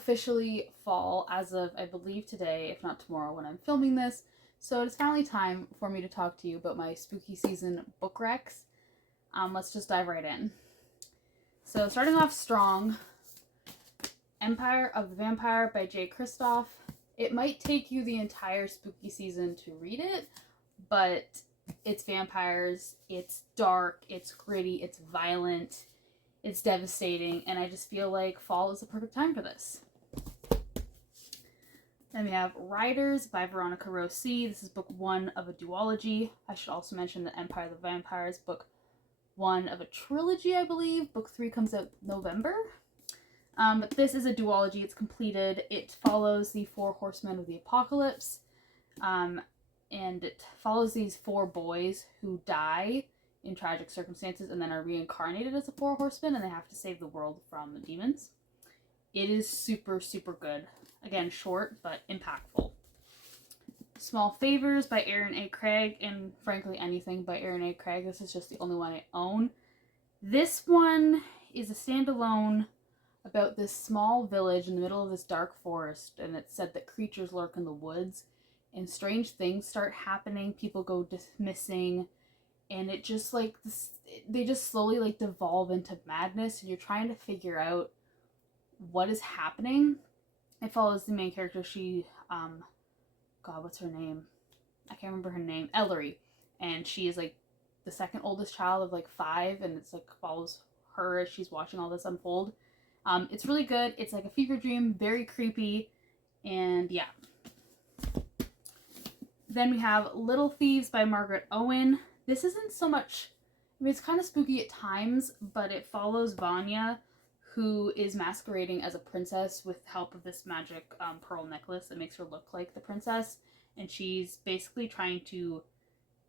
officially fall as of, I believe, today, if not tomorrow when I'm filming this. So it's finally time for me to talk to you about my spooky season book recs. Let's just dive right in. So starting off strong, Empire of the Vampire by Jay Kristoff. It might take you the entire spooky season to read it, but it's vampires, it's dark, it's gritty, it's violent, it's devastating, and I just feel like fall is the perfect time for this. Then we have Riders by Veronica Rossi. This is book 1 of a duology. I should also mention that Empire of the Vampires, book 1 of a trilogy, I believe. Book 3 comes out November. But this is a duology. It's completed. It follows the 4 horsemen of the apocalypse. And it follows these 4 boys who die in tragic circumstances and then are reincarnated as the 4 horsemen, and they have to save the world from the demons. It is super, super good. Again, short, but impactful. Small Favors by Erin A. Craig, and frankly, anything by Erin A. Craig. This is just the only one I own. This one is a standalone about this small village in the middle of this dark forest, and it's said that creatures lurk in the woods, and strange things start happening. People go missing, and it just like this, they just slowly like devolve into madness, and you're trying to figure out what is happening. It follows the main character. She, God, what's her name? I can't remember her name. Ellery. And she is like the second oldest child of like 5, and it's like follows her as she's watching all this unfold. It's really good. It's like a fever dream, very creepy, and yeah. Then we have Little Thieves by Margaret Owen. This isn't so much, I mean, it's kind of spooky at times, but it follows Vanya, who is masquerading as a princess with help of this magic pearl necklace that makes her look like the princess. And she's basically trying to,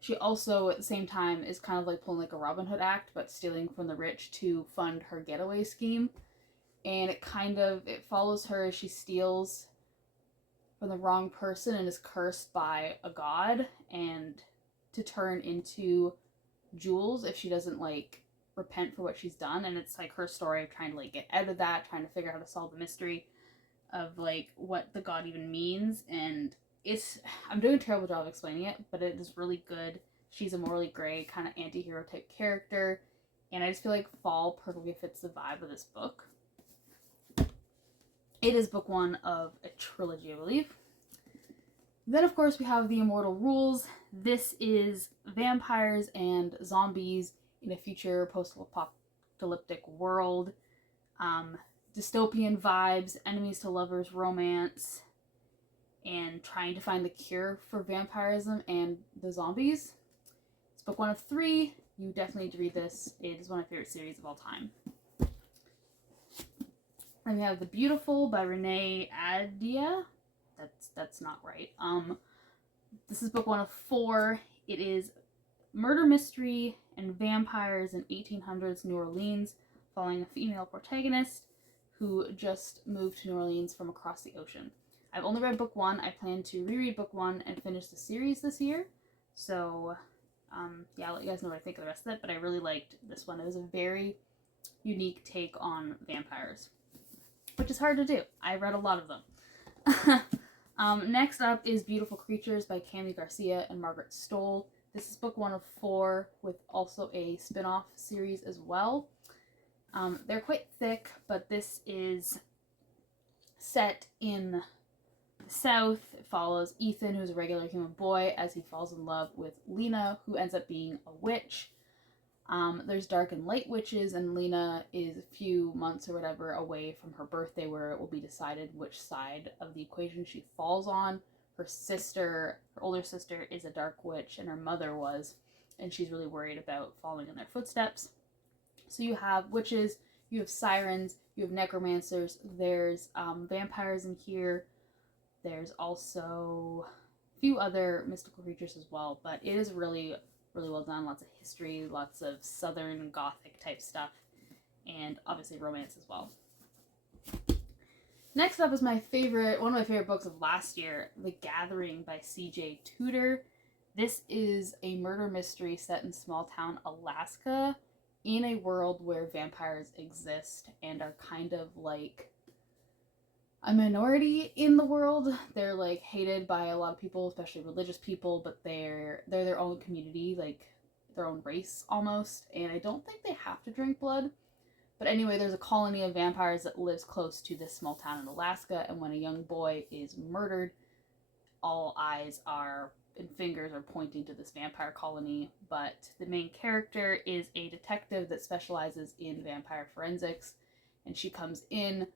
she also at the same time is kind of like pulling like a Robin Hood act, but stealing from the rich to fund her getaway scheme. And it follows her as she steals from the wrong person and is cursed by a god, and to turn into jewels if she doesn't like repent for what she's done. And it's like her story of trying to like get out of that, trying to figure out how to solve the mystery of like what the god even means. And I'm doing a terrible job explaining it, but it is really good. She's a morally gray kind of anti-hero type character, and I just feel like fall perfectly fits the vibe of this book. It is book 1 of a trilogy, I believe. Then, of course, we have The Immortal Rules. This is vampires and zombies in a future post-apocalyptic world. Dystopian vibes, enemies to lovers romance, and trying to find the cure for vampirism and the zombies. It's book 1 of 3. You definitely need to read this. It is one of my favorite series of all time. And we have The Beautiful by Renee Adia. That's not right. This is book 1 of 4. It is murder mystery and vampires in 1800s New Orleans, following a female protagonist who just moved to New Orleans from across the ocean. I've only read book 1. I plan to reread book 1 and finish the series this year. So, yeah, I'll let you guys know what I think of the rest of it, but I really liked this one. It was a very unique take on vampires, which is hard to do. I read a lot of them. Next up is Beautiful Creatures by Cami Garcia and Margaret Stoll. This is book 1 of 4 with also a spin-off series as well. They're quite thick, but this is set in the South. It follows Ethan, who's a regular human boy, as he falls in love with Lena, who ends up being a witch. There's dark and light witches, and Lena is a few months or whatever away from her birthday, where it will be decided which side of the equation she falls on. Her older sister, is a dark witch, and her mother was, and she's really worried about following in their footsteps. So you have witches, you have sirens, you have necromancers, there's vampires in here, there's also a few other mystical creatures as well, but it is really well done. Lots of history, lots of southern gothic type stuff, and obviously romance as well. Next up is one of my favorite books of last year, The Gathering by C.J. Tudor. This is a murder mystery set in small town Alaska in a world where vampires exist and are kind of like a minority in the world. They're like hated by a lot of people, especially religious people, but they're their own community, like their own race almost, and I don't think they have to drink blood. But anyway, there's a colony of vampires that lives close to this small town in Alaska, and when a young boy is murdered, all eyes are and fingers are pointing to this vampire colony. But the main character is a detective that specializes in vampire forensics, and she comes in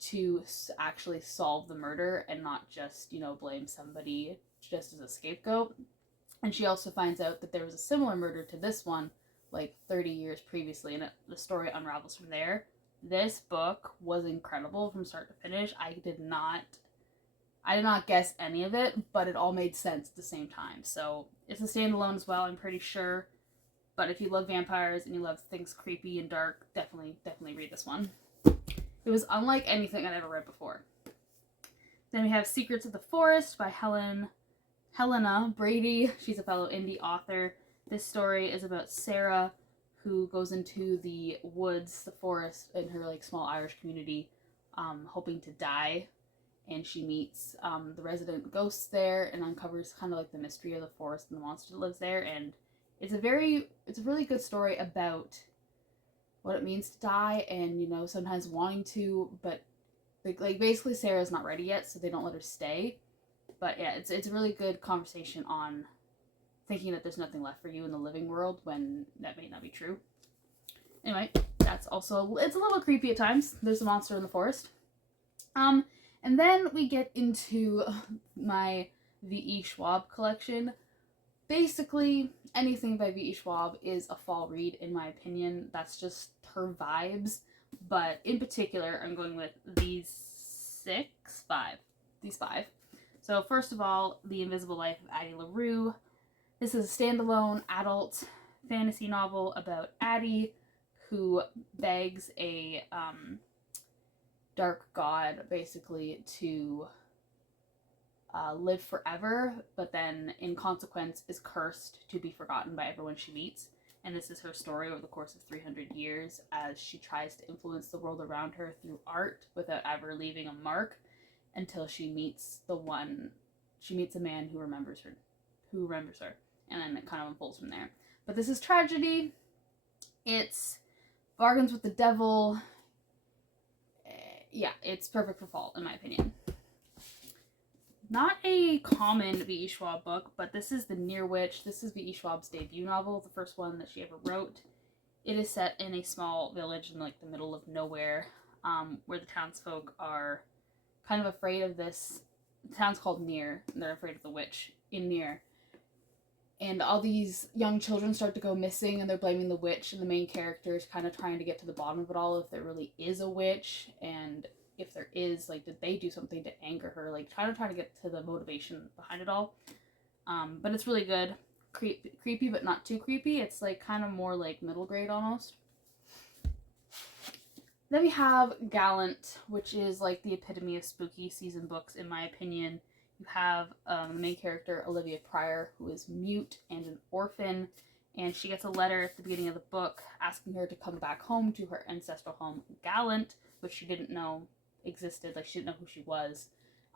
to actually solve the murder and not just, blame somebody just as a scapegoat. And she also finds out that there was a similar murder to this one like 30 years previously, and the story unravels from there. This book was incredible from start to finish. I did not guess any of it, but it all made sense at the same time. So it's a standalone as well, I'm pretty sure. But if you love vampires and you love things creepy and dark, definitely read this one. It was unlike anything I'd ever read before. Then we have Secrets of the Forest by Helena Brady. She's a fellow indie author. This story is about Sarah, who goes into the woods, the forest, in her like small Irish community, hoping to die. And she meets the resident ghosts there and uncovers kind of like the mystery of the forest and the monster that lives there. And it's a really good story about what it means to die and, sometimes wanting to, but like basically Sarah's not ready yet, so they don't let her stay. But yeah, it's a really good conversation on thinking that there's nothing left for you in the living world when that may not be true. Anyway, it's a little creepy at times. There's a monster in the forest. And then we get into my V.E. Schwab collection. Basically, anything by V.E. Schwab is a fall read, in my opinion. That's just her vibes. But in particular, I'm going with these five. So first of all, The Invisible Life of Addie LaRue. This is a standalone adult fantasy novel about Addie, who begs a dark god, basically, to live forever, but then in consequence is cursed to be forgotten by everyone she meets. And this is her story over the course of 300 years as she tries to influence the world around her through art without ever leaving a mark, until she meets a man who remembers her, and then it kind of unfolds from there. But this is tragedy. It's bargains with the devil. Yeah, it's perfect for fall, in my opinion. Not a common V.E. Schwab book, but this is The Near Witch. This is V.E. Schwab's debut novel, the first one that she ever wrote. It is set in a small village in like the middle of nowhere, where the townsfolk are kind of afraid of this. The town's called Near, and they're afraid of the witch in Near. And all these young children start to go missing, and they're blaming the witch, and the main character is kind of trying to get to the bottom of it all, if there really is a witch, and if there is, like, did they do something to anger her, like, trying to get to the motivation behind it all. But it's really good. Creepy, but not too creepy. It's, like, kind of more, like, middle grade almost. Then we have Gallant, which is, like, the epitome of spooky season books, in my opinion. You have the main character, Olivia Pryor, who is mute and an orphan, and she gets a letter at the beginning of the book asking her to come back home to her ancestral home, Gallant, which she didn't know existed, like she didn't know who she was.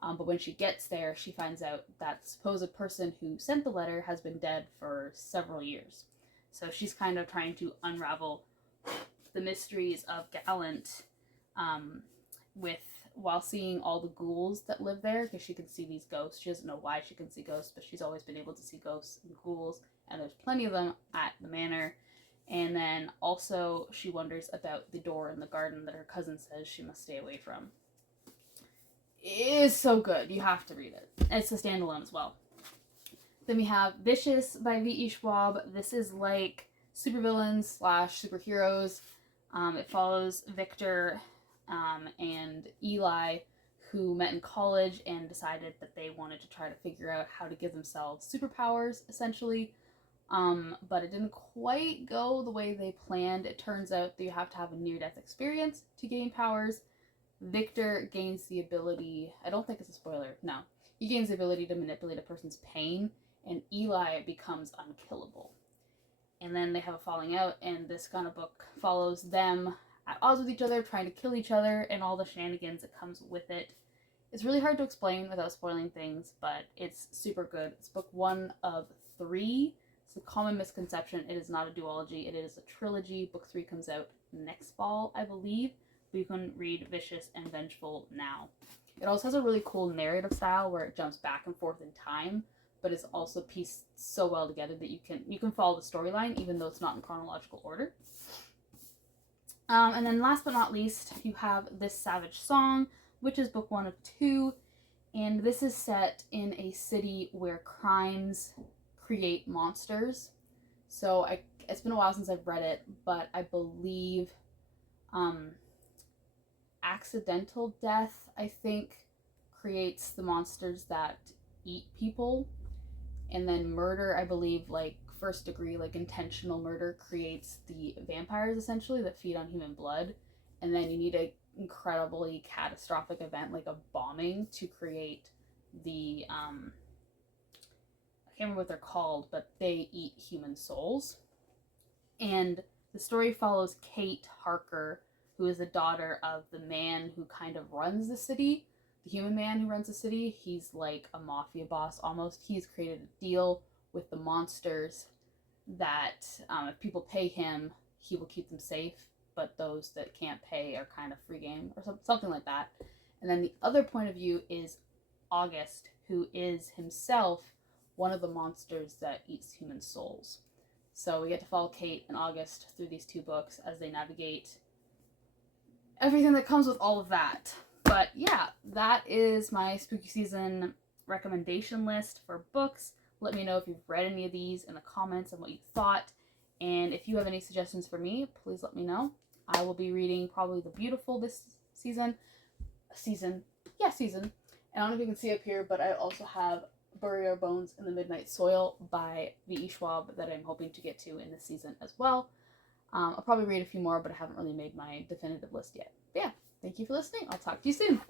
But when she gets there, she finds out that the supposed person who sent the letter has been dead for several years. So she's kind of trying to unravel the mysteries of Gallant while seeing all the ghouls that live there, because she can see these ghosts. She doesn't know why she can see ghosts, but she's always been able to see ghosts and ghouls, and there's plenty of them at the manor. And then also she wonders about the door in the garden that her cousin says she must stay away from. It is so good. You have to read it. It's a standalone as well. Then we have Vicious by V.E. Schwab. This is like supervillains / superheroes. It follows Victor and Eli, who met in college and decided that they wanted to try to figure out how to give themselves superpowers, essentially. But it didn't quite go the way they planned. It turns out that you have to have a near-death experience to gain powers. Victor gains the ability, I don't think it's a spoiler, no. He gains the ability to manipulate a person's pain, and Eli becomes unkillable. And then they have a falling out, and this kind of book follows them at odds with each other, trying to kill each other, and all the shenanigans that comes with it. It's really hard to explain without spoiling things, but it's super good. It's book 1 of 3. It's a common misconception. It is not a duology. It is a trilogy. Book 3 comes out next fall, I believe. But you can read Vicious and Vengeful now. It also has a really cool narrative style where it jumps back and forth in time, but it's also pieced so well together that you can follow the storyline even though it's not in chronological order. And then last but not least, you have This Savage Song, which is book 1 of 2, and this is set in a city where crimes create monsters. So it's been a while since I've read it, but I believe accidental death, I think, creates the monsters that eat people, and then murder, I believe, like first degree, like intentional murder, creates the vampires essentially that feed on human blood, and then you need an incredibly catastrophic event like a bombing to create the I can't remember what they're called, but they eat human souls. And the story follows Kate Harker, who is the daughter of the man who kind of runs the city, the human man who runs the city. He's like a mafia boss almost. He's created a deal with the monsters that if people pay him, he will keep them safe, but those that can't pay are kind of free game or something like that. And then the other point of view is August, who is himself one of the monsters that eats human souls. So we get to follow Kate and August through these 2 books as they navigate everything that comes with all of that. But yeah, that is my spooky season recommendation list for books. Let me know if you've read any of these in the comments and what you thought. And if you have any suggestions for me, please let me know. I will be reading probably The Beautiful this season. Season. And I don't know if you can see up here, but I also have Bury Our Bones in the Midnight Soil by V.E. Schwab that I'm hoping to get to in this season as well. I'll probably read a few more, but I haven't really made my definitive list yet. But yeah, thank you for listening. I'll talk to you soon.